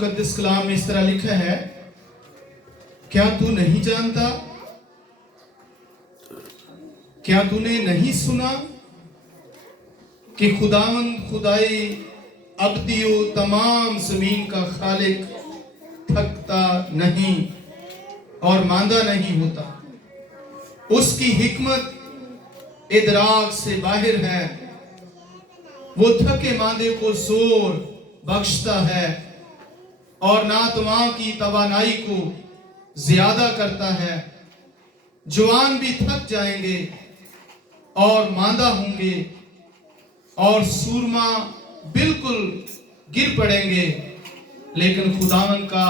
मुकद्दस कलाम में इस तरह लिखा है, क्या तू नहीं जानता, क्या तूने नहीं सुना कि खुदावंद खुदाई अब्दियो तमाम जमीन का खालिक थकता नहीं और मांदा नहीं होता, उसकी हिकमत इदराक से बाहर है, वो थके मांदे को जोर बख्शता है और नातवां की तवानाई को ज्यादा करता है। जवान भी थक जाएंगे और मांदा होंगे और सूरमा बिल्कुल गिर पड़ेंगे, लेकिन खुदावन का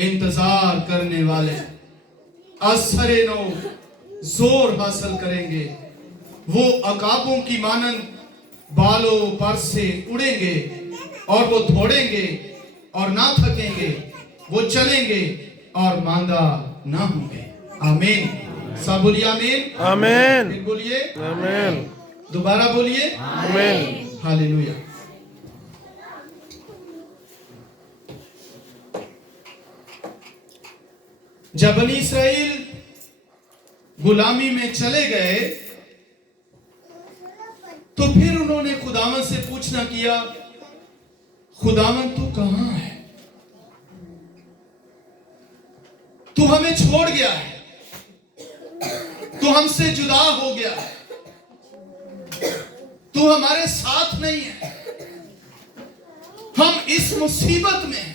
इंतजार करने वाले असरे नो जोर हासिल करेंगे। वो अकाबों की मानंद बालों पर से उड़ेंगे और वो दौड़ेंगे और ना थकेंगे, वो चलेंगे और मांदा ना होंगे। आमीन। सब बोलिए आमीन। आमीन। फिर बोलिए आमीन। दोबारा बोलिए आमीन। हालेलुया। जब बनी इस्राएल गुलामी में चले गए तो फिर उन्होंने खुदावन से पूछना किया, खुदावन तू कहां है? तू हमें छोड़ गया है, तू हमसे जुदा हो गया है, तू हमारे साथ नहीं है, हम इस मुसीबत में,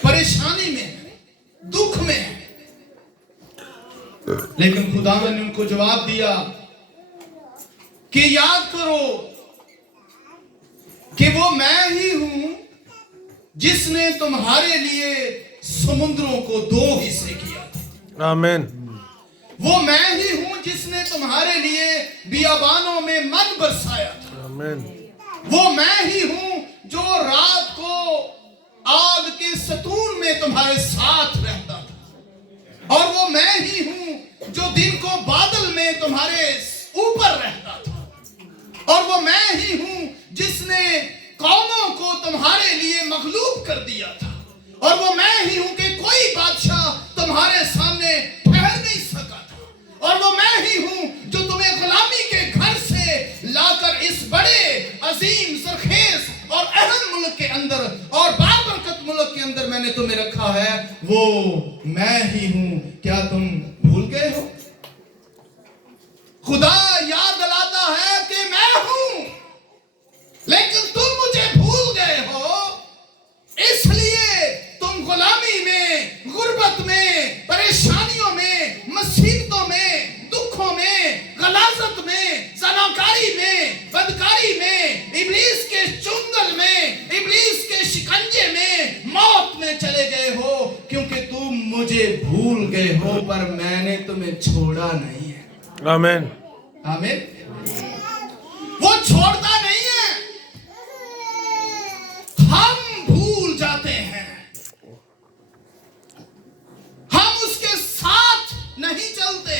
परेशानी में, दुख में हैं। लेकिन खुदावन ने उनको जवाब दिया कि याद करो कि वो मैं ही हूं जिसने तुम्हारे लिए समुद्रों को दो हिस्से किया। आमीन। वो मैं ही हूं जिसने तुम्हारे लिए बियाबानों में मन बरसाया था। आमीन। वो मैं ही हूं जो रात को आग के सतून में तुम्हारे साथ रहता था, और वो मैं ही हूं जो दिन को बादल में तुम्हारे ऊपर रहता था, और वो मैं ही हूं जिसने कौमों को तुम्हारे लिए मगलूब कर दिया था, और वो मैं ही हूं कि कोई बादशाह तुम्हारे सामने ठहर नहीं सका था, और वो मैं ही हूं जो तुम्हें गुलामी के घर से लाकर इस बड़े अजीम सरखेज और अहम मुल्क के अंदर और बाबरकत मुल्क के अंदर मैंने तुम्हें रखा है। वो मैं ही हूं। क्या तुम भूल गए हो? खुदा याद दिलाता है कि मैं हूं, लेकिन तुम मुझे भूल गए हो, इसलिए तुम गुलामी में, गुर्बत में, परेशानियों में, मुसीबतों में, दुखों में, गलाजत में, जनाकारी में, बदकारी में, इब्लीस के चुंगल में, इब्लीस के शिकंजे में, मौत में चले गए हो, क्योंकि तुम मुझे भूल गए हो, पर मैंने तुम्हें छोड़ा नहीं है। आमीन। आमीन। वो छोड़ता नहीं है, हम भूल जाते हैं, हम उसके साथ नहीं चलते,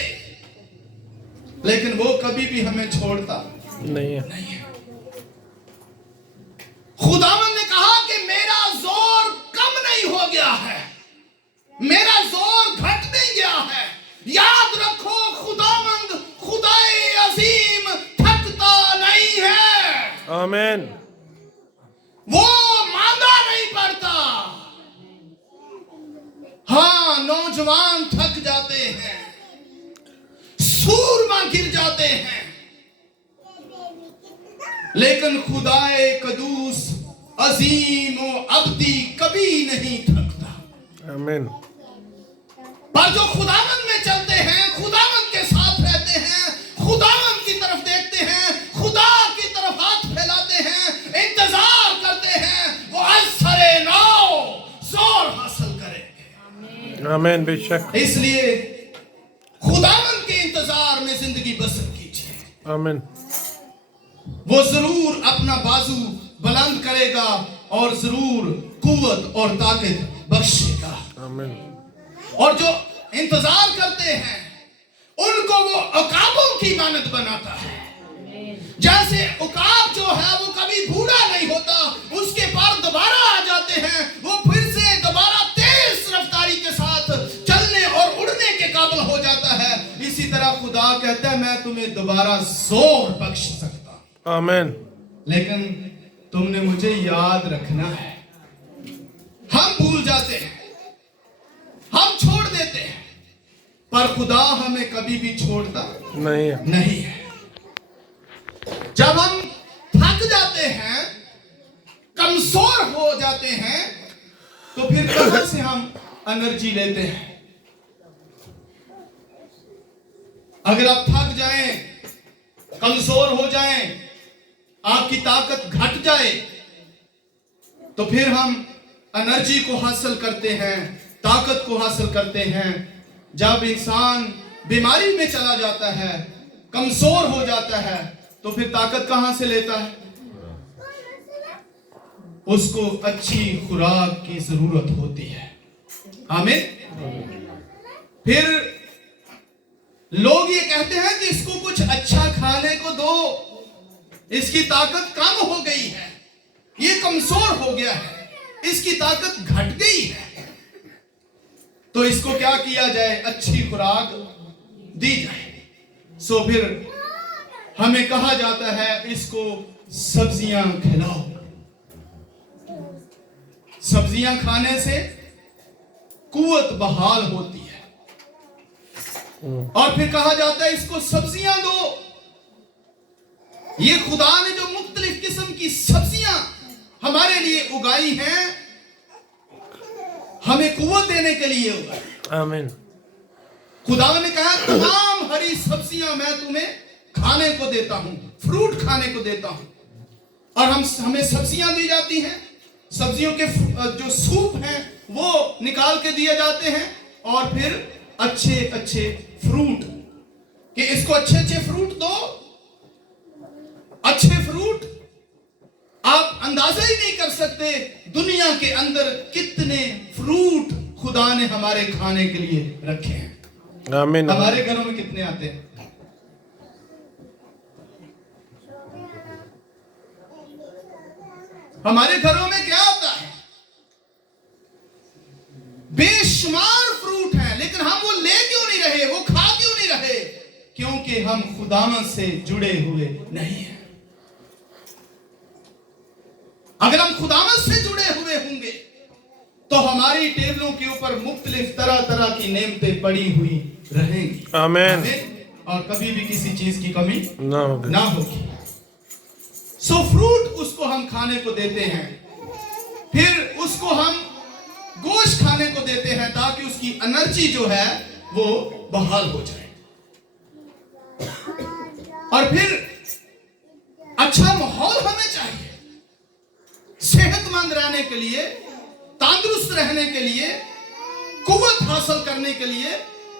लेकिन वो कभी भी हमें छोड़ता नहीं है। खुदावन ने कहा कि मेरा जोर कम नहीं हो गया है, मेरा जोर घट नहीं गया है। याद रखो, खुदावंद खुदाए अजीम थकता नहीं है। आमीन। वो मांदा नहीं पड़ता। हाँ, नौजवान थक जाते हैं, सूरमा गिर जाते हैं, लेकिन खुदाए कदूस अजीम व अब्दी कभी नहीं थकता। आमीन। पर जो खुदावन में चलते हैं, खुदावन के साथ रहते हैं, खुदावन की तरफ देखते हैं, खुदा की तरफ हाथ फैलाते हैं, इंतजार करते हैं, वो असरे नौ जोर हासिल करेंगे। आमीन। बेशक। इसलिए खुदावन के इंतजार में जिंदगी बसर कीजिए। आमीन। वो जरूर अपना बाजू बुलंद करेगा और जरूर कुव्वत और ताकत बख्शेगा। आमीन। और जो इंतजार करते हैं उनको वो अकाबों की मानद बनाता है। जैसे उकाब जो है वो कभी बूढ़ा नहीं होता, उसके पर दोबारा आ जाते हैं, वो फिर से मेरा खुदा कहता है मैं तुम्हें दोबारा जोर बख्श सकता हूं, आमीन। लेकिन तुमने मुझे याद रखना है। हम भूल जाते हैं, हम छोड़ देते हैं, पर खुदा हमें कभी भी छोड़ता नहीं है। नहीं है। जब हम थक जाते हैं, कमजोर हो जाते हैं, तो फिर कहां से हम एनर्जी लेते हैं? अगर आप थक जाएं, कमजोर हो जाएं, आपकी ताकत घट जाए, तो फिर हम एनर्जी को हासिल करते हैं, ताकत को हासिल करते हैं। जब इंसान बीमारी में चला जाता है, कमजोर हो जाता है, तो फिर ताकत कहां से लेता है? उसको अच्छी खुराक की जरूरत होती है। आमीन। फिर लोग ये कहते हैं कि इसको कुछ अच्छा खाने को दो, इसकी ताकत कम हो गई है, ये कमजोर हो गया है, इसकी ताकत घट गई है, तो इसको क्या किया जाए? अच्छी खुराक दी जाए। सो फिर हमें कहा जाता है इसको सब्जियां खिलाओ। सब्जियां खाने से कुव्वत बहाल होती है। और फिर कहा जाता है इसको सब्जियां दो। ये खुदा ने जो मुख्तलिफ किस्म की सब्जियां हमारे लिए उगाई हैं, हमें कुव्वत देने के लिए उगाई। आमीन। खुदा ने कहा तमाम हरी सब्जियां मैं तुम्हें खाने को देता हूं, फ्रूट खाने को देता हूं। और हमें सब्जियां दी जाती हैं। सब्जियों के जो सूप हैं वो निकाल के दिए जाते हैं, और फिर अच्छे अच्छे फ्रूट, कि इसको अच्छे अच्छे फ्रूट दो। अच्छे फ्रूट आप अंदाजा ही नहीं कर सकते दुनिया के अंदर कितने फ्रूट खुदा ने हमारे खाने के लिए रखे हैं। आमीन। हमारे घरों में कितने आते हैं? हमारे घरों में क्या आता है? बेशुमार फ्रूट हैं, लेकिन हम वो ले क्यों नहीं रहे, वो खा क्यों नहीं रहे? क्योंकि हम खुदावंद से जुड़े हुए नहीं हैं। अगर हम खुदावंद से जुड़े हुए होंगे तो हमारी टेबलों के ऊपर मुख्तलिफ तरह तरह की नेमतें पड़ी हुई रहेंगी। आमीन। और कभी भी किसी चीज की कमी ना होगी। सो फ्रूट उसको हम खाने को देते हैं, फिर उसको हम गोश्त खाने को देते हैं ताकि उसकी एनर्जी जो है वो बहाल हो जाए। और फिर अच्छा माहौल हमें चाहिए सेहतमंद रहने के लिए, तंदुरुस्त रहने के लिए, कुव्वत हासिल करने के लिए,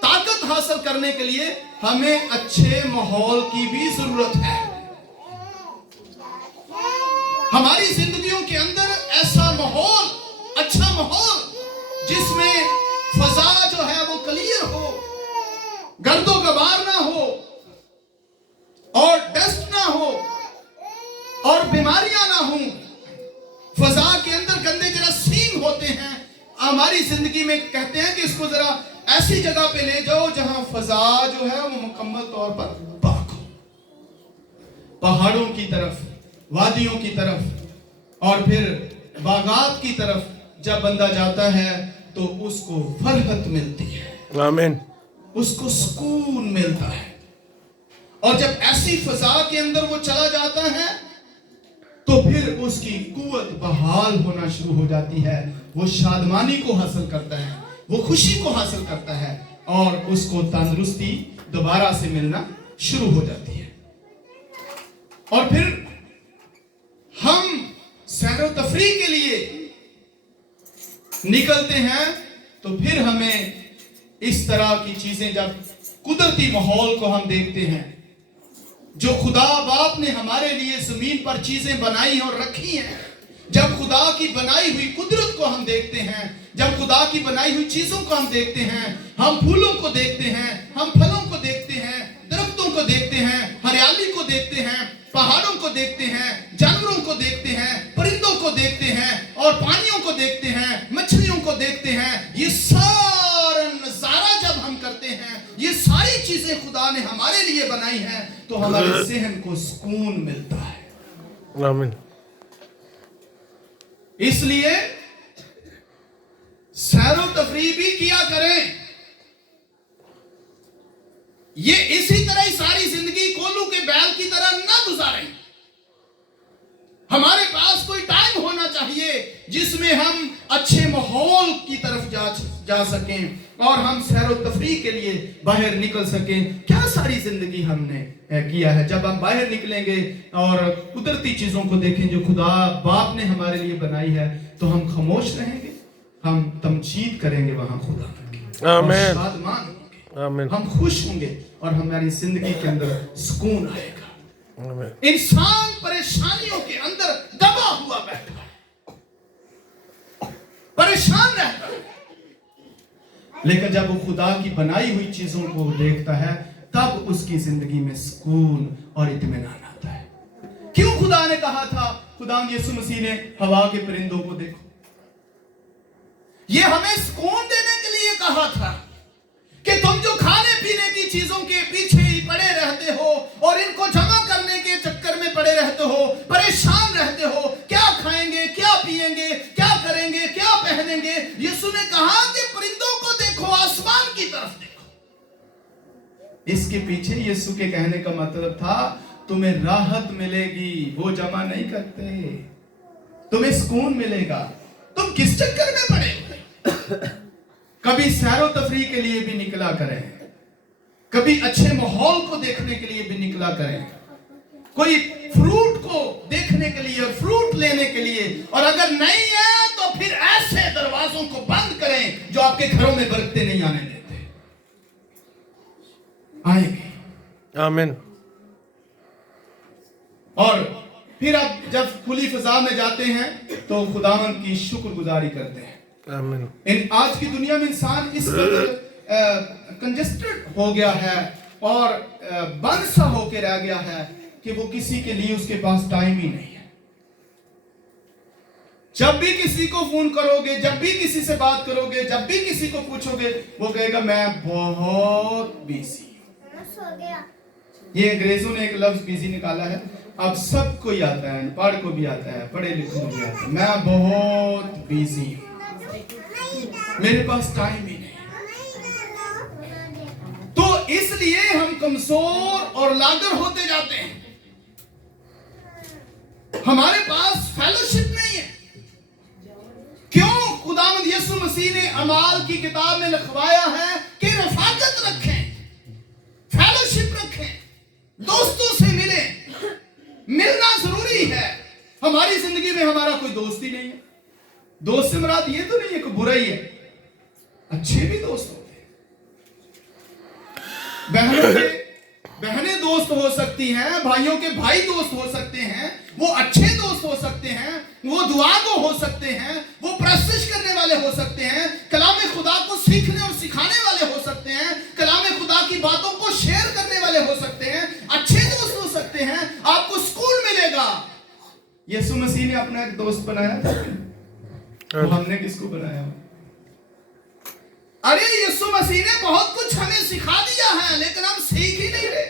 ताकत हासिल करने के लिए हमें अच्छे माहौल की भी जरूरत है। हमारी जिंदगियों के अंदर ऐसा माहौल, अच्छा माहौल जिसमें फजा जो है वो क्लियर हो, गर्दो गबार ना हो, और डस्ट ना हो, और बीमारियां ना हो। फजा के अंदर गंदे जरासीम होते हैं। हमारी जिंदगी में कहते हैं कि इसको जरा ऐसी जगह पे ले जाओ जहां फजा जो है वो मुकम्मल तौर पर पाक हो। पहाड़ों की तरफ, वादियों की तरफ, और फिर बागात की तरफ जब बंदा जाता है तो उसको फरहत मिलती है। आमीन। उसको सुकून मिलता है। और जब ऐसी फजा के अंदर वो चला जाता है तो फिर उसकी कुव्वत बहाल होना शुरू हो जाती है। वो शादमानी को हासिल करता है, वो खुशी को हासिल करता है, और उसको तंदुरुस्ती दोबारा से मिलना शुरू हो जाती है। और फिर हम सैर तफरीह के लिए निकलते हैं तो फिर हमें इस तरह की चीजें, जब कुदरती माहौल को हम देखते हैं, जो खुदा बाप ने हमारे लिए जमीन पर चीजें बनाई और रखी हैं, जब खुदा की बनाई हुई कुदरत को हम देखते हैं, जब खुदा की बनाई हुई चीजों को हम देखते हैं, हम फूलों को देखते हैं, हम फलों को देखते हैं, दरख्तों को देखते हैं, हरियाली को देखते हैं, पहाड़ों को देखते हैं, जानवरों को देखते हैं, परिंदों को देखते हैं, और पानियों को देखते हैं, मछलियों को देखते हैं। ये सारा नजारा जब हम करते हैं, ये सारी चीजें खुदा खुदा ने हमारे लिए बनाई है तो हमारे ज़हन को सुकून मिलता है। आमीन। इसलिए सैरो तफरी भी किया करें। ये इसी तरह ही सारी जिंदगी कोल्हू के बैल की तरह ना गुजारें। हमारे पास कोई टाइम होना चाहिए जिसमें हम अच्छे माहौल की तरफ जा सकें और हम सैरो तफरी के लिए बाहर निकल सकें। क्या सारी जिंदगी हमने किया है। जब हम बाहर निकलेंगे और कुदरती चीजों को देखें जो खुदा बाप ने हमारे लिए बनाई है तो हम खामोश रहेंगे, हम तमजीद करेंगे वहां खुदा की। आमीन। शादमान होंगे, आमीन। हम खुश होंगे और हमारी जिंदगी के अंदर सुकून आएगा। आमीन। इंसान परेशानियों के अंदर दबा हुआ बैठा है, परेशान रहता है, लेकिन जब वो खुदा की बनाई हुई चीजों को देखता है तब उसकी जिंदगी में सुकून और इत्मीनान आता है। क्यों खुदा ने कहा था, खुदा यीशु मसीह ने हवा के परिंदों को देखो, ये हमें सुकून देने के लिए कहा था कि तुम जो खाने पीने की चीजों के पीछे ही पड़े रहते हो और इनको जमा करने के चक्कर में पड़े रहते हो, परेशान रहते हो, क्या खाएंगे, क्या पिएंगे, क्या करेंगे, क्या पहनेंगे। यीशु ने कहा कि परिंदों को देखो, आसमान की तरफ देखो। इसके पीछे यीशु के कहने का मतलब था तुम्हें राहत मिलेगी, वो जमा नहीं करते, तुम्हें सुकून मिलेगा। तुम किस चक्कर में पड़े हुए। कभी सैरो तफरी के लिए भी निकला करें, कभी अच्छे माहौल को देखने के लिए भी निकला करें, कोई फ्रूट को देखने के लिए, फ्रूट लेने के लिए, और अगर नहीं है तो फिर ऐसे दरवाजों को बंद करें जो आपके घरों में बरकतें नहीं आने देते। आएंगे। आमीन। और फिर आप जब खुली फिजा में जाते हैं तो खुदावंद की शुक्रगुजारी करते हैं। आमीन। आज की दुनिया में इंसान इस कदर कंजेस्टेड हो गया है और बंद सा होके रह गया है कि वो किसी के लिए उसके पास टाइम ही नहीं है। जब भी किसी को फोन करोगे, जब भी किसी से बात करोगे, जब भी किसी को पूछोगे, वो कहेगा मैं बहुत बिजी हूं। ये अंग्रेजों ने एक लफ्ज बिजी निकाला है, अब सबको ही आता है, पढ़ को भी आता है, पढ़े लिखे को भी आता है। मैं बहुत बिजी हूं, मेरे पास टाइम ही नहीं। तो इसलिए हम कमजोर और लागर होते जाते हैं। हमारे पास फेलोशिप नहीं है। क्यों? खुदावंद यीशु मसीह ने अमाल की किताब में लिखवाया है कि रफाकत रखें, फेलोशिप रखें, दोस्तों से मिलें। मिलना जरूरी है। हमारी जिंदगी में हमारा कोई दोस्त ही नहीं है। दोस्त से मुराद ये तो नहीं है कि बुरा ही है, अच्छे भी दोस्त होते हैं। बहनें दोस्त हो सकती हैं, भाइयों के भाई दोस्त हो सकते हैं, वो अच्छे दोस्त हो सकते हैं, वो दुआगो हो सकते हैं, वो प्रस्तुत करने वाले हो सकते हैं, कलाम खुदा को सीखने और सिखाने वाले हो सकते हैं, कलाम खुदा की बातों को शेयर करने वाले हो सकते हैं, अच्छे दोस्त हो सकते हैं। आपको स्कूल मिलेगा। यीशु मसीह ने अपना एक दोस्त बनाया था, तो हमने किसको बनाया? अरे यीशु मसीह ने बहुत कुछ हमें सिखा दिया है, लेकिन हम सीख ही नहीं रहे।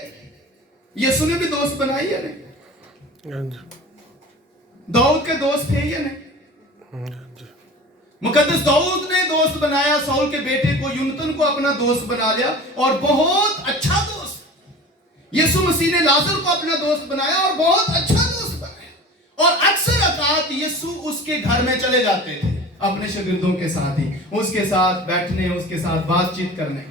यीशु ने भी दोस्त बनाई है नहीं? दाऊद के दोस्त थे या नहीं? मुकद्दस दाऊद ने दोस्त बनाया, साउल के बेटे को, यूनतन को अपना दोस्त बना लिया और बहुत अच्छा दोस्त। यीशु मसीह ने लाजर को अपना दोस्त बनाया और बहुत अच्छा दोस्त बनाया। और अक्सर औकात यीशु उसके घर में चले जाते थे अपने शागिर्दों के साथ ही, उसके साथ बैठने, उसके साथ बातचीत करने,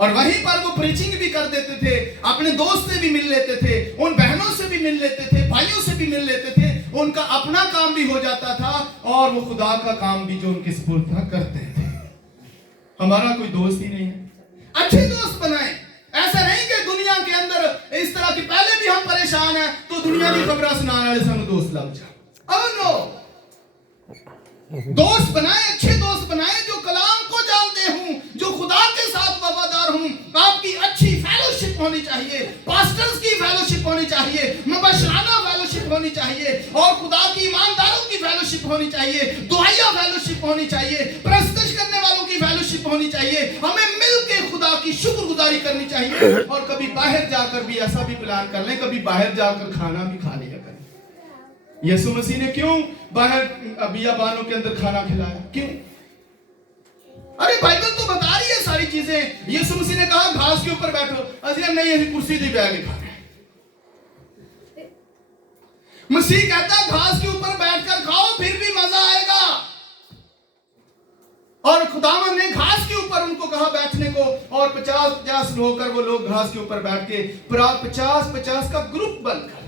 और वहीं पर वो प्रीचिंग भी कर देते थे, अपने दोस्त से भी मिल लेते थे, उन बहनों से भी मिल लेते थे, भाइयों से भी मिल लेते थे। उनका अपना काम भी हो जाता था और वो खुदा का काम भी जो उनके सुपुर्द था करते थे। हमारा कोई दोस्त ही नहीं है। अच्छे दोस्त बनाए। ऐसा नहीं कि दुनिया के अंदर इस तरह की, पहले भी हम परेशान हैं तो दुनिया की खबर सुनाने वाले सानू दोस्त लग जा। और नो, दोस्त बनाए, अच्छे दोस्त बनाए जो कलाम को जानते हूं, जो खुदा के साथ वफादार हूं। आपकी अच्छी फेलोशिप होनी चाहिए, पास्टर्स की फेलोशिप होनी चाहिए, मुबशराना फेलोशिप होनी चाहिए, और खुदा की ईमानदारों की फेलोशिप होनी चाहिए, दुआया फेलोशिप होनी चाहिए, प्रस्तुत करने वालों की फेलोशिप फेलोशिप होनी चाहिए, हमें मिलके खुदा की शुक्रगुजारी करनी चाहिए। और कभी बाहर जाकर भी ऐसा भी प्लान कर लें, कभी बाहर जाकर खाना भी खा लिया करें। यीशु मसीह ने क्यों बाहर बियाबानों के अंदर खाना खिलाया? क्यों? अरे बाइबल तो बता रही है सारी चीजें। यीशु मसीह ने कहा घास के ऊपर बैठो, अजी नहीं अभी कुर्सी दी बैग खा रहे। मसीह कहता है घास के ऊपर बैठकर खाओ फिर भी मजा आएगा। और खुदावन ने घास के ऊपर उनको कहा बैठने को, और 50-50 होकर वो लोग घास के ऊपर बैठ के 50-50 का ग्रुप बनकर।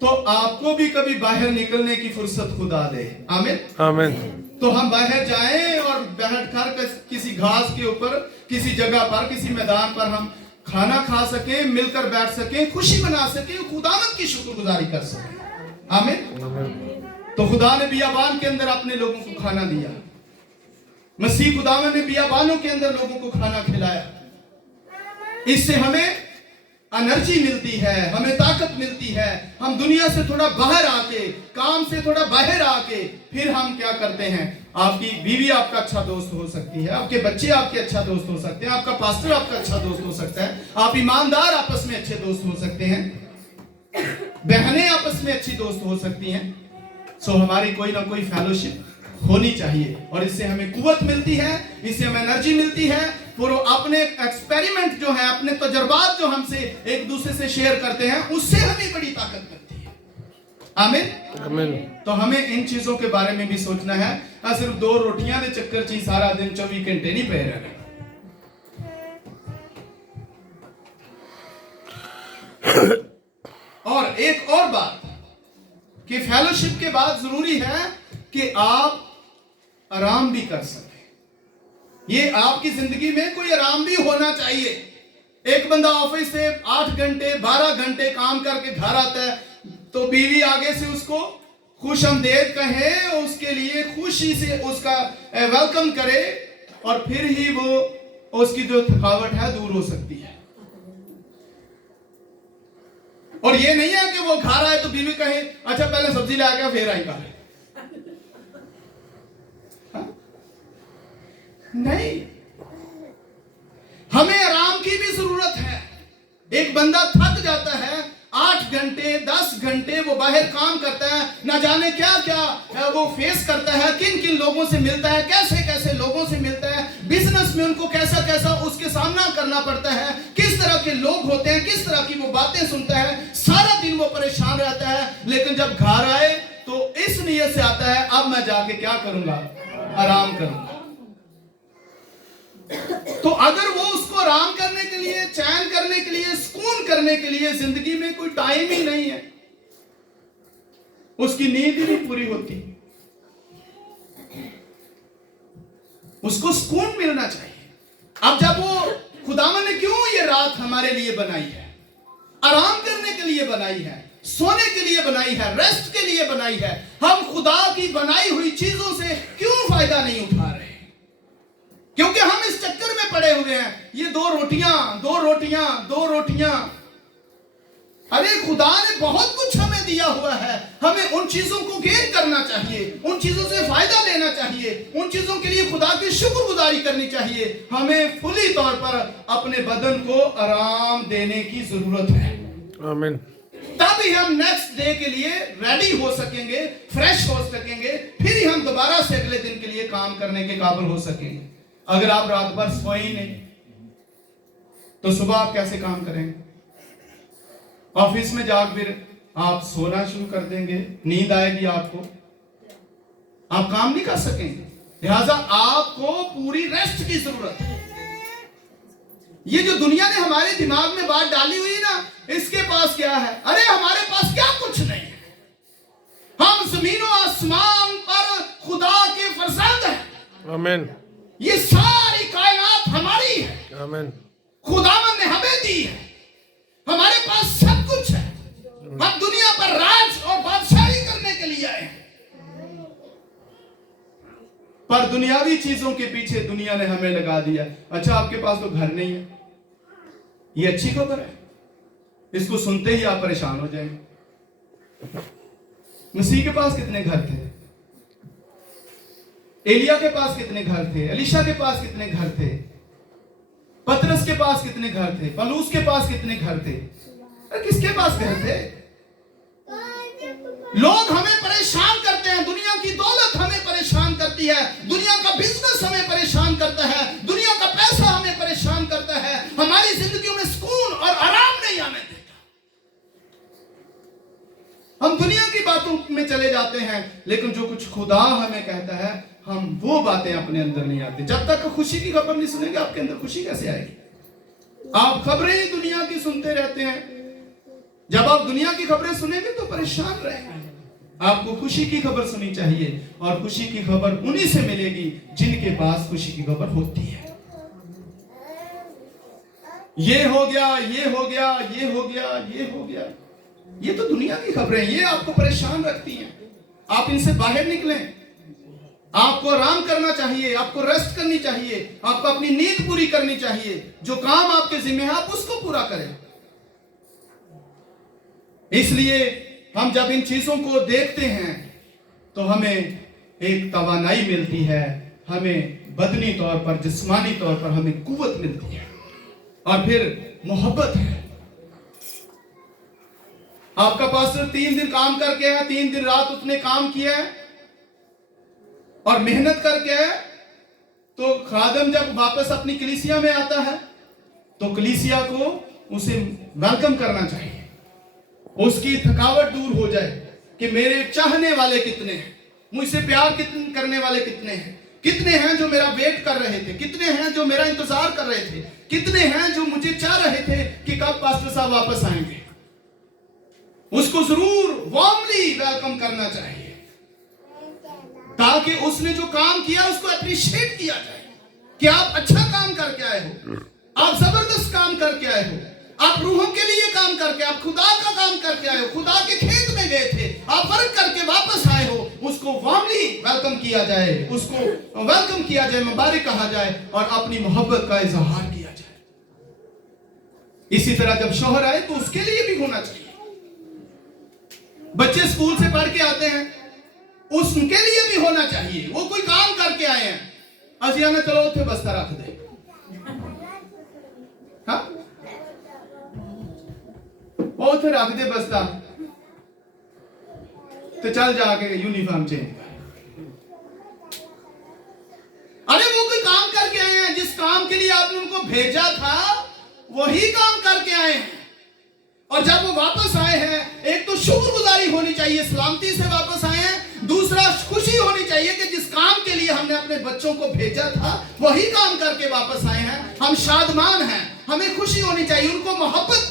तो आपको भी कभी बाहर निकलने की फुर्सत खुदा दे। आमीन आमीन। तो हम बाहर जाएं और बैठकर किसी घास के ऊपर, किसी जगह पर, किसी मैदान पर हम खाना खा सकें, मिलकर बैठ सकें, खुशी मना सकें, खुदावंद की शुक्रगुजारी कर सकें। आमीन। तो खुदा ने बियाबान के अंदर अपने लोगों को खाना दिया। मसीह खुदावंद ने बियाबानों के अंदर लोगों को खाना खिलाया। इससे हमें एनर्जी मिलती है, हमें ताकत मिलती है। हम दुनिया से थोड़ा बाहर आके, काम से थोड़ा बाहर आके फिर हम क्या करते हैं? आपकी बीवी आपका अच्छा दोस्त हो सकती है, आपके बच्चे आपके अच्छा दोस्त हो सकते हैं, आपका पास्टर आपका अच्छा दोस्त हो सकता है, आप ईमानदार आपस में अच्छे दोस्त हो सकते हैं, बहनें आपस में अच्छी दोस्त हो सकती हैं। सो हमारी कोई ना कोई फेलोशिप होनी चाहिए, और इससे हमें कुव्वत मिलती है, इससे हमें एनर्जी मिलती है। फिर अपने एक्सपेरिमेंट जो है, अपने तजुर्बात जो हमसे एक दूसरे से शेयर करते हैं, उससे हमें बड़ी ताकत मिलती है। आमीन आमीन। तो हमें इन चीजों के बारे में भी सोचना है। सिर्फ 2 रोटियां दे चक्कर ची सारा दिन 24 घंटे नहीं पे रहना। और एक और बात कि फेलोशिप के बाद जरूरी है कि आप आराम भी कर सकें। ये आपकी जिंदगी में कोई आराम भी होना चाहिए। एक बंदा ऑफिस से 8 घंटे 12 घंटे काम करके घर आता है, तो बीवी आगे से उसको खुशामदीद कहे, उसके लिए खुशी से उसका वेलकम करे, और फिर ही वो उसकी जो थकावट है दूर हो सकती है। और ये नहीं है कि वो घर आए तो बीवी कहे अच्छा पहले सब्जी ला के फिर आई घर। नहीं, हमें आराम की भी जरूरत है। एक बंदा थक जाता है, 8 घंटे 10 घंटे वो बाहर काम करता है, ना जाने क्या क्या वो फेस करता है, किन किन लोगों से मिलता है, कैसे कैसे लोगों से मिलता है, बिजनेस में उनको कैसा कैसा उसके सामना करना पड़ता है, किस तरह के लोग होते हैं, किस तरह की वो बातें सुनता है, सारा दिन वो परेशान रहता है। लेकिन जब घर आए तो इस नियत से आता है अब मैं जाके क्या करूंगा? आराम करूंगा। तो अगर वो उसको आराम करने के लिए, चैन करने के लिए, सुकून करने के लिए जिंदगी में कोई टाइम ही नहीं है, उसकी नींद ही नहीं पूरी होती, उसको सुकून मिलना चाहिए। अब जब वो खुदावन ने क्यों ये रात हमारे लिए बनाई है? आराम करने के लिए बनाई है, सोने के लिए बनाई है, रेस्ट के लिए बनाई है। हम खुदा की बनाई हुई चीजों से क्यों फायदा नहीं उठा रहे? क्योंकि हम इस चक्कर में पड़े हुए हैं, ये 2 रोटियां 2 रोटियां 2 रोटियां। अरे खुदा ने बहुत कुछ हमें दिया हुआ है, हमें उन चीजों को गेन करना चाहिए, उन चीजों से फायदा लेना चाहिए, उन चीजों के लिए खुदा की शुक्रगुजारी करनी चाहिए। हमें फुली तौर पर अपने बदन को आराम देने की जरूरत है। आमीन। तभी हम नेक्स्ट डे के लिए रेडी हो सकेंगे, फ्रेश हो सकेंगे, फिर ही हम दोबारा से अगले दिन के लिए काम करने के काबिल हो सकेंगे। अगर आप रात भर सोए ही नहीं तो सुबह आप कैसे काम करेंगे? ऑफिस में जाकर आप सोना शुरू कर देंगे, नींद आएगी आपको, आप काम नहीं कर सकेंगे। लिहाजा आपको पूरी रेस्ट की जरूरत है। ये जो दुनिया ने हमारे दिमाग में बात डाली हुई ना, इसके पास क्या है? अरे हमारे पास क्या कुछ नहीं है। हम जमीनों आसमान पर खुदा के फरजंद हैं। आमीन। ये सारी कायनात हमारी है, आमीन। खुदावन ने हमें दी है, हमारे पास सब कुछ है। हम दुनिया पर राज और बादशाही करने के लिए आए हैं, पर दुनियावी चीजों के पीछे दुनिया ने हमें लगा दिया। अच्छा आपके पास तो घर नहीं है, ये अच्छी खबर है, इसको सुनते ही आप परेशान हो जाएंगे। मसीह के पास कितने घर थे? एलिया के पास कितने घर थे, एलिशा के पास कितने घर थे, पतरस के पास कितने घर थे, पलूस के पास कितने घर थे, किसके पास घर थे? लोग हमें परेशान करते हैं, दुनिया की दौलत हमें परेशान करती है, दुनिया का बिजनेस हमें परेशान करता है, दुनिया का पैसा हमें परेशान करता है, हमारी जिंदगी में सुकून और आराम नहीं आने देता। हम दुनिया की बातों में चले जाते हैं, लेकिन जो कुछ खुदा हमें कहता है हम वो बातें अपने अंदर नहीं आती। जब तक खुशी की खबर नहीं सुनेंगे आपके अंदर खुशी कैसे आएगी? आप खबरें ही दुनिया की सुनते रहते हैं, जब आप दुनिया की खबरें सुनेंगे तो परेशान रहेंगे। आपको खुशी की खबर सुननी चाहिए, और खुशी की खबर उन्हीं से मिलेगी जिनके पास खुशी की खबर होती है। ये हो गया, ये हो गया, ये हो गया, ये हो गया, ये तो दुनिया की खबरें, ये आपको परेशान रखती हैं। आप इनसे बाहर निकलें, आपको आराम करना चाहिए, आपको रेस्ट करनी चाहिए, आपको अपनी नींद पूरी करनी चाहिए, जो काम आपके जिम्मे है आप उसको पूरा करें। इसलिए हम जब इन चीजों को देखते हैं तो हमें एक तवानाई मिलती है, हमें बदनी तौर पर, जिस्मानी तौर पर हमें कुव्वत मिलती है, और फिर मोहब्बत है। आपका पास्टर 3 दिन काम करके है, 3 दिन रात उसने काम किया है और मेहनत करके है, तो खादम जब वापस अपनी कलीसिया में आता है तो कलीसिया को उसे वेलकम करना चाहिए, उसकी थकावट दूर हो जाए कि मेरे चाहने वाले कितने हैं, मुझसे प्यार कितने करने वाले कितने हैं, कितने हैं जो मेरा वेट कर रहे थे, कितने हैं जो मेरा इंतजार कर रहे थे, कितने हैं जो मुझे चाह रहे थे कि कब पास्टर साहब वापस आएंगे। उसको जरूर वार्मली वेलकम करना चाहिए, ताकि उसने जो काम किया उसको अप्रिशिएट किया जाए कि आप अच्छा काम करके आए हो, आप जबरदस्त काम करके आए हो, आप रूहों के लिए काम करके, आप खुदा का काम करके आए हो, खुदा के खेत में गए थे, आप वर्क करके वापस आए हो। उसको वार्मली वेलकम किया जाए, उसको वेलकम किया जाए, मुबारक कहा जाए और अपनी मोहब्बत का इजहार किया जाए। इसी तरह जब शौहर आए तो उसके लिए भी होना चाहिए। बच्चे स्कूल से पढ़ के आते हैं, उसके लिए भी होना चाहिए। वो कोई काम करके आए हैं, अजिया ने चलो उठे बस्ता रख दे, हाँ वो उठे रख दे बस्ता, तो चल जाके यूनिफॉर्म चेंज कर। अरे वो कोई काम करके आए हैं, जिस काम के लिए आपने उनको भेजा था वही काम करके आए हैं, और जब वो वापस आए हैं, एक तो शुक्रगुजारी होनी चाहिए, सलामती से वापस आए हैं, दूसरा खुशी होनी चाहिए कि जिस काम के लिए हमने अपने बच्चों को भेजा था वही काम करके वापस आए हैं, हम शादमान हैं, हमें खुशी होनी चाहिए, उनको मोहब्बत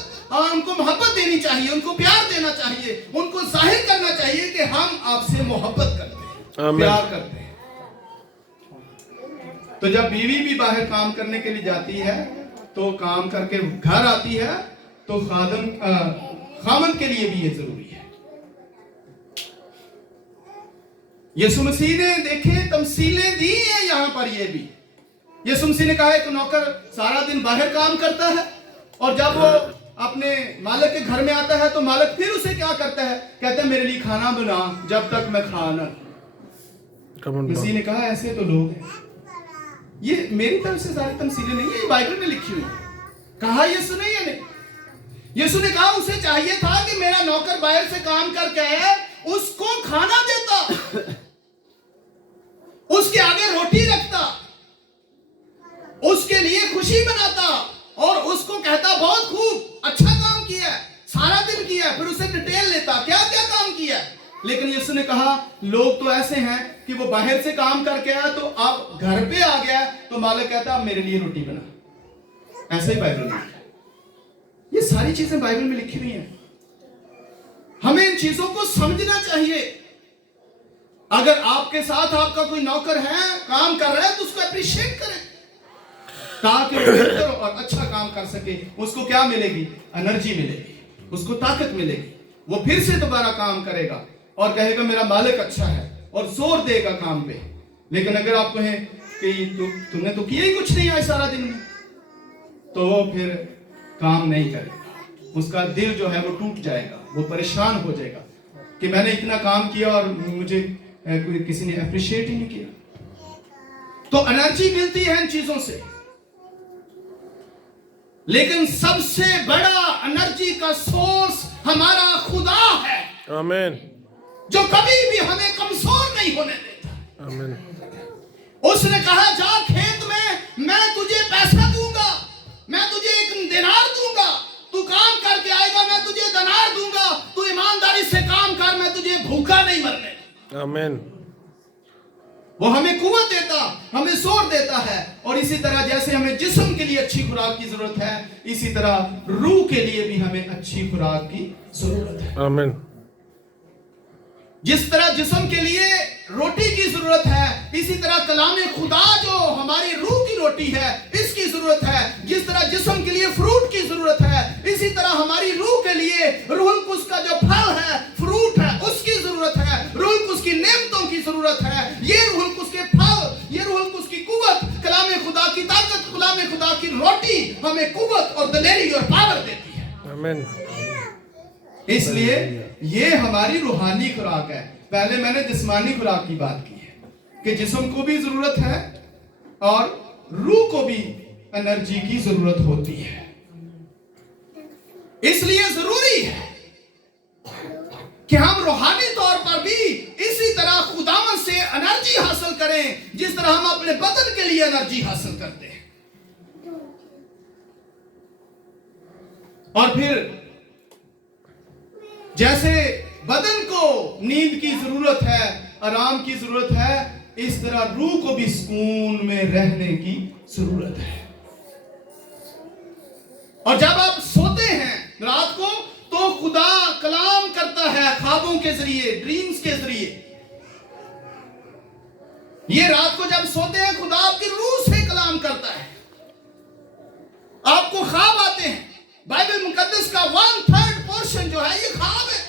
देनी चाहिए, उनको प्यार देना चाहिए, उनको जाहिर करना चाहिए कि हम आपसे मोहब्बत करते हैं, प्यार करते हैं। तो जब बीवी भी बाहर काम करने के लिए जाती है तो काम करके घर आती है, तो खामन के लिए भी ये जरूरी है। यीशु मसीह ने देखे तमसीलें दी है यहां पर, ये भी यीशु मसीह ने कहा एक नौकर सारा दिन बाहर काम करता है और जब वो अपने मालिक के घर में आता है तो मालिक फिर उसे क्या करता है, कहता है मेरे लिए खाना बना जब तक मैं खा ना। मसीह ने कहा ऐसे तो लोग हैं। ये मेरी तरफ से सारी तमसीलें नहीं है, ये बाइबल में लिखी हुई है। कहा यीशु ने ये नहीं, यीशु ने कहा उसे चाहिए था कि मेरा नौकर बाहर से काम करके आया, उसको खाना देता, उसके आगे रोटी रखता, उसके लिए खुशी बनाता और उसको कहता बहुत खूब अच्छा काम किया, सारा दिन किया, फिर उसे डिटेल लेता क्या क्या काम किया। लेकिन यीशु ने कहा लोग तो ऐसे हैं कि वो बाहर से काम करके आया तो आप घर पे आ गया तो मालिक कहता मेरे लिए रोटी बना। ऐसे ही बाइबल में, ये सारी चीजें बाइबल में लिखी हुई हैं। हमें इन चीजों को समझना चाहिए। अगर आपके साथ आपका कोई नौकर है, काम कर रहा है, तो उसको अप्रिशिएट करें ताकि वो बेहतर और अच्छा काम कर सके। उसको क्या मिलेगी? एनर्जी मिलेगी, उसको ताकत मिलेगी, वो फिर से दोबारा काम करेगा और कहेगा मेरा मालिक अच्छा है और जोर देगा काम पे। लेकिन अगर आप कहें कि तुमने तो किया ही कुछ नहीं आज सारा दिन में, तो वो फिर काम नहीं करेगा, उसका दिल जो है वो टूट जाएगा, वो परेशान हो जाएगा कि मैंने इतना काम किया और मुझे किसी ने अप्रिशिएट ही नहीं किया। तो एनर्जी मिलती है इन चीजों से, लेकिन सबसे बड़ा एनर्जी का सोर्स हमारा खुदा है, आमीन, जो कभी भी हमें कमजोर नहीं होने देता। आमीन, उसने कहा जा खेत में, मैं तुझे पैसा दूंगा, मैं तुझे एक दिनार दूंगा, तू काम करके आएगा, मैं तुझे दिनार दूंगा, तू ईमानदारी से काम कर, मैं तुझे भूखा नहीं मरने। आमीन। वो हमें कुव्वत देता, हमें जोर देता है। और इसी तरह जैसे हमें जिस्म के लिए अच्छी खुराक की जरूरत है, इसी तरह रूह के लिए भी हमें अच्छी खुराक की जरूरत है। आमीन। जिस तरह जिस्म के लिए रोटी की जरूरत है, इसी तरह कलामे खुदा जो हमारी रूह की रोटी है, इसकी जरूरत है। जिस तरह जिस्म के लिए फ्रूट की जरूरत है, इसी तरह हमारी रूह के लिए रूहुल कुद्स का जो फल है, फ्रूट है, उसकी जरूरत है। रूहुल कुद्स की नेमतों की जरूरत है। ये रूहुल कुद्स के फल, ये रूहुल कुद्स की कुव्वत, कलामे खुदा की ताकत, कलामे खुदा की रोटी हमें कुव्वत और दलेरी और पावर देती है। आमीन। इसलिए ये हमारी रूहानी खुराक है। पहले मैंने जिस्मानी खुराक की बात की है कि जिस्म को भी जरूरत है और रूह को भी एनर्जी की जरूरत होती है। इसलिए जरूरी है कि हम रूहानी तौर पर भी इसी तरह खुदावंद से एनर्जी हासिल करें, जिस तरह हम अपने बदन के लिए एनर्जी हासिल करते हैं। और फिर जैसे बदन को नींद की जरूरत है, आराम की जरूरत है, इस तरह रूह को भी सुकून में रहने की जरूरत है। और जब आप सोते हैं रात को, तो खुदा कलाम करता है ख्वाबों के जरिए, ड्रीम्स के जरिए। ये रात को जब सोते हैं, खुदा आपकी रूह से कलाम करता है, आपको ख्वाब आते हैं। बाइबल मुकद्दस का 1/3 पोर्शन जो है, ये ख्वाब है।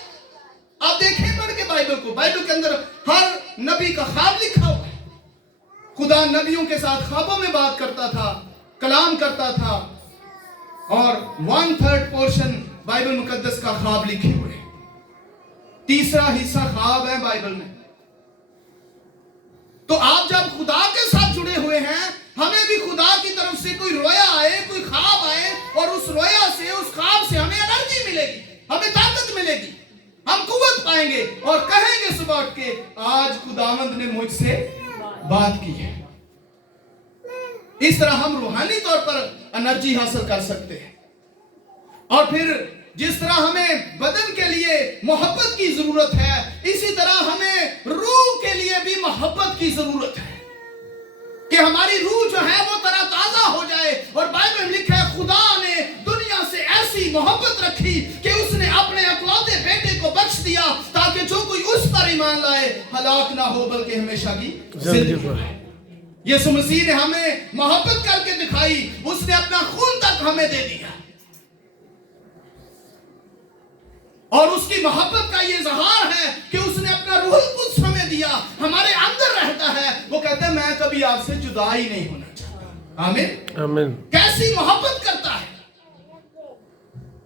आप देखें पढ़ के बाइबल को, बाइबल के अंदर हर नबी का ख्वाब लिखा हुआ है। खुदा नबियों के साथ ख्वाबों में बात करता था, कलाम करता था, और 1/3 पोर्शन बाइबल मुकद्दस का ख्वाब लिखे हुए हैं। तीसरा हिस्सा ख्वाब है बाइबल में। तो आप जब खुदा के साथ जुड़े हुए हैं, हमें भी खुदा की तरफ से कोई रोया आए, कोई ख्वाब आए, और उस रोया से, उस ख्वाब से हमें एनर्जी मिलेगी, हमें ताकत मिलेगी, हम कुव्वत पाएंगे और कहेंगे सुबह उठ के, आज खुदावंद ने मुझसे बात की है। इस तरह हम रूहानी तौर पर एनर्जी हासिल कर सकते हैं। और फिर जिस तरह हमें बदन के लिए मोहब्बत की जरूरत है, इसी तरह हमें रूह के लिए भी मोहब्बत की जरूरत है, कि हमारी रूह जो है वो तरोताजा हो जाए। और बाइबल में लिखा है, खुदा ने दुनिया से ऐसी मोहब्बत रखी कि उसने अपने इकलौते बेटे को बख्श दिया, ताकि जो कोई उस पर ईमान लाए हलाक ना हो, बल्कि हमेशा की जिंदगी पाए। यीशु मसीह ने हमें मोहब्बत करके दिखाई, उसने अपना खून तक हमें दे दिया, और उसकी मोहब्बत का ये इजहार है कि उसने अपना रूहुल कुद्स हमें दिया, हमारे अंदर रहता है। वो कहता है, मैं कभी आपसे जुदा ही नहीं होना चाहता। आमीन, आमीन। कैसी मोहब्बत करता है,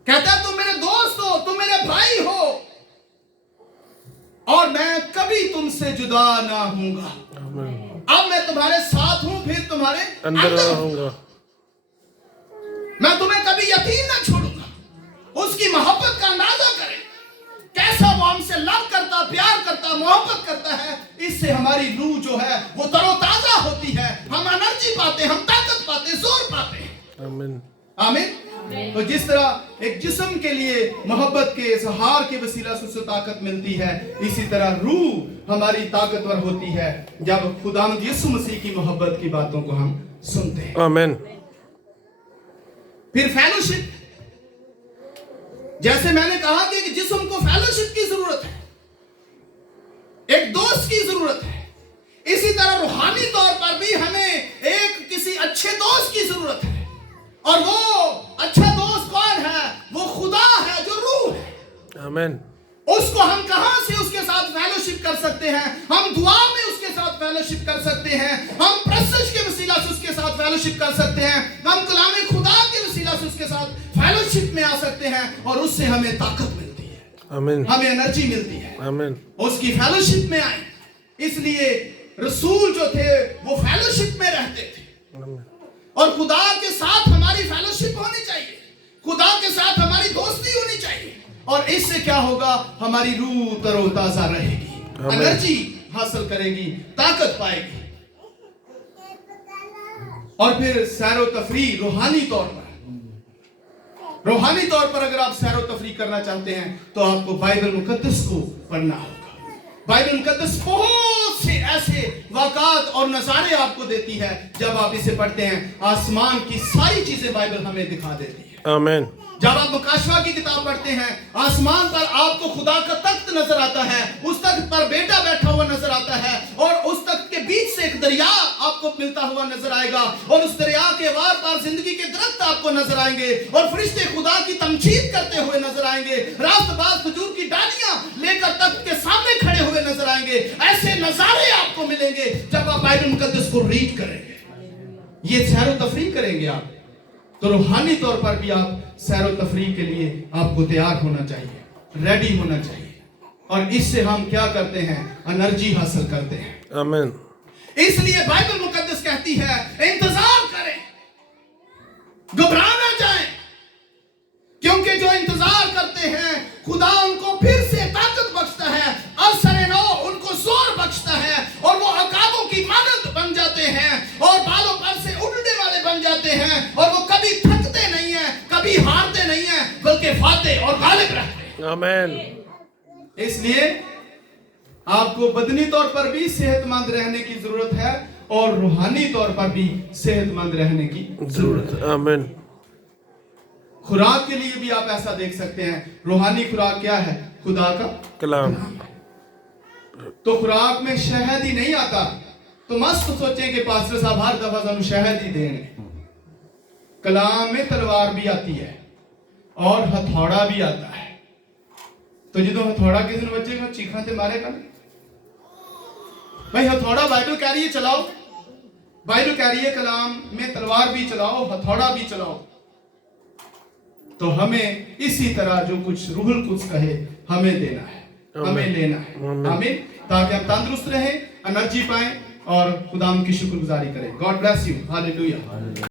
कहता है तुम मेरे दोस्त हो, तुम मेरे भाई हो, और मैं कभी तुमसे जुदा ना होऊंगा। अब मैं तुम्हारे साथ हूं, फिर तुम्हारे अंदर रहूंगा, मैं तुम्हें कभी यतीम ना छोड़ूंगा। उसकी मोहब्बत का अंदाजा करें, कैसा वो हमसे लव करता, प्यार करता, मोहब्बत करता है। इससे हमारी रूह जो है वो तरोताजा होती है, हम एनर्जी पाते हैं, हम ताकत पाते हैं, जोर पाते हैं। आमीन, आमीन। तो जिस तरह एक जिस्म के लिए मोहब्बत के इजहार के वसीला से उसे ताकत मिलती है, इसी तरह रूह हमारी ताकतवर होती है जब खुदावंद यीशु मसीह की मोहब्बत की बातों को हम सुनते हैं। आमीन। फिर फेलोशिप, जैसे मैंने कहा कि जिस्म को फेलोशिप की जरूरत है, एक दोस्त की जरूरत है, इसी तरह रूहानी तौर पर भी हमें एक किसी अच्छे दोस्त की जरूरत है। और वो अच्छा दोस्त कौन है? वो खुदा है जो रूह है। आमीन। उसको हम कहां से उसके साथ फेलोशिप कर सकते हैं? हम दुआ में उसके साथ फेलोशिप कर सकते हैं, हम प्रसंग के वसीला से उसके साथ फेलोशिप कर सकते हैं, हम कलामे खुदा के वसीला से उसके साथ फेलोशिप में आ सकते हैं, और उससे हमें ताकत मिलती है। आमीन। हमें एनर्जी मिलती है। आमीन। उसकी फेलोशिप में आए। इसलिए रसूल जो थे वो फेलोशिप में रहते थे, Amen. और खुदा के साथ हमारी फेलोशिप होनी चाहिए, खुदा के साथ हमारी दोस्ती होनी चाहिए, और इससे क्या होगा, हमारी रूह तरोताजा रहेगी, Amen. एनर्जी हासिल करेगी, ताकत पाएगी। और फिर सैरो तफरी रूहानी तौर पर अगर आप सैरो तफरी करना चाहते हैं तो आपको बाइबल मुकद्दस को पढ़ना होगा। बाइबल मुकद्दस बहुत से ऐसे वाक़ात और नज़ारे आपको देती है, जब आप इसे पढ़ते हैं आसमान की सारी चीजें बाइबल हमें दिखा देती है। Amen. जब आप मुकाशवा की किताब पढ़ते हैं, आसमान पर आपको खुदा का तख्त नजर आता है, उस तख्त पर बेटा बैठा हुआ नजर आता है, और उस तख्त के बीच से एक दरिया आपको मिलता हुआ नजर आएगा, और उस दरिया के वार पार जिंदगी के दरख्त आपको नजर आएंगे, और फरिश्ते खुदा की तमजीद करते हुए नजर आएंगे, रास्तबाज खजूर की डालियां लेकर तख्त के सामने खड़े हुए नजर आएंगे। ऐसे नजारे आपको मिलेंगे जब आप बाइबल मुकद्दस को रीड करेंगे। ये सैरो तफरीह करेंगे आप, तो रूहानी तौर पर भी आप सैरो तफरीह के लिए आपको तैयार होना चाहिए, रेडी होना चाहिए, और इससे हम क्या करते हैं, एनर्जी हासिल करते हैं। Amen. इसलिए बाइबल मुकद्दस कहती है इंतजार करें, घबरा ना जाएं, क्योंकि जो इंतजार करते हैं खुदा उनको फिर से ताकत बख्शता है, अवसर नौ उनको जोर बख्शता है, और वो अकाबों की मानद बन जाते हैं, और बालों पर से उड़ने वाले बन जाते हैं, और वो कभी थकते नहीं हैं, कभी हारते नहीं हैं, बल्कि फातेह और गालिब रहते हैं। Amen. इसलिए आपको बदनी तौर पर भी सेहतमंद रहने की जरूरत है, और रूहानी तौर पर भी सेहतमंद रहने की जरूरत है। Amen. खुराक के लिए भी आप ऐसा देख सकते हैं, रूहानी खुराक क्या है, खुदा का कलाम। तो खुराक में शहद ही नहीं आता, तो मस्त सोचें कि पास्टर साहब हर दफा सानू शहद ही देंगे। कलाम में तलवार भी आती है और हथौड़ा भी आता है, तो जो हथौड़ा किसी ने बच्चे को चीखा से मारेगा ना भाई, हथौड़ा बाइबल कह रही है चलाओ, बाइबल कह रही है कलाम में तलवार भी चलाओ, हथौड़ा भी चलाओ। तो हमें इसी तरह जो कुछ रूहुल कुद्स कहे हमें देना है, हमें लेना है। आमीन। ताकि हम तंदुरुस्त रहें, एनर्जी पाएं और खुदा की शुक्रगुजारी करें। God bless you. हालेलुया।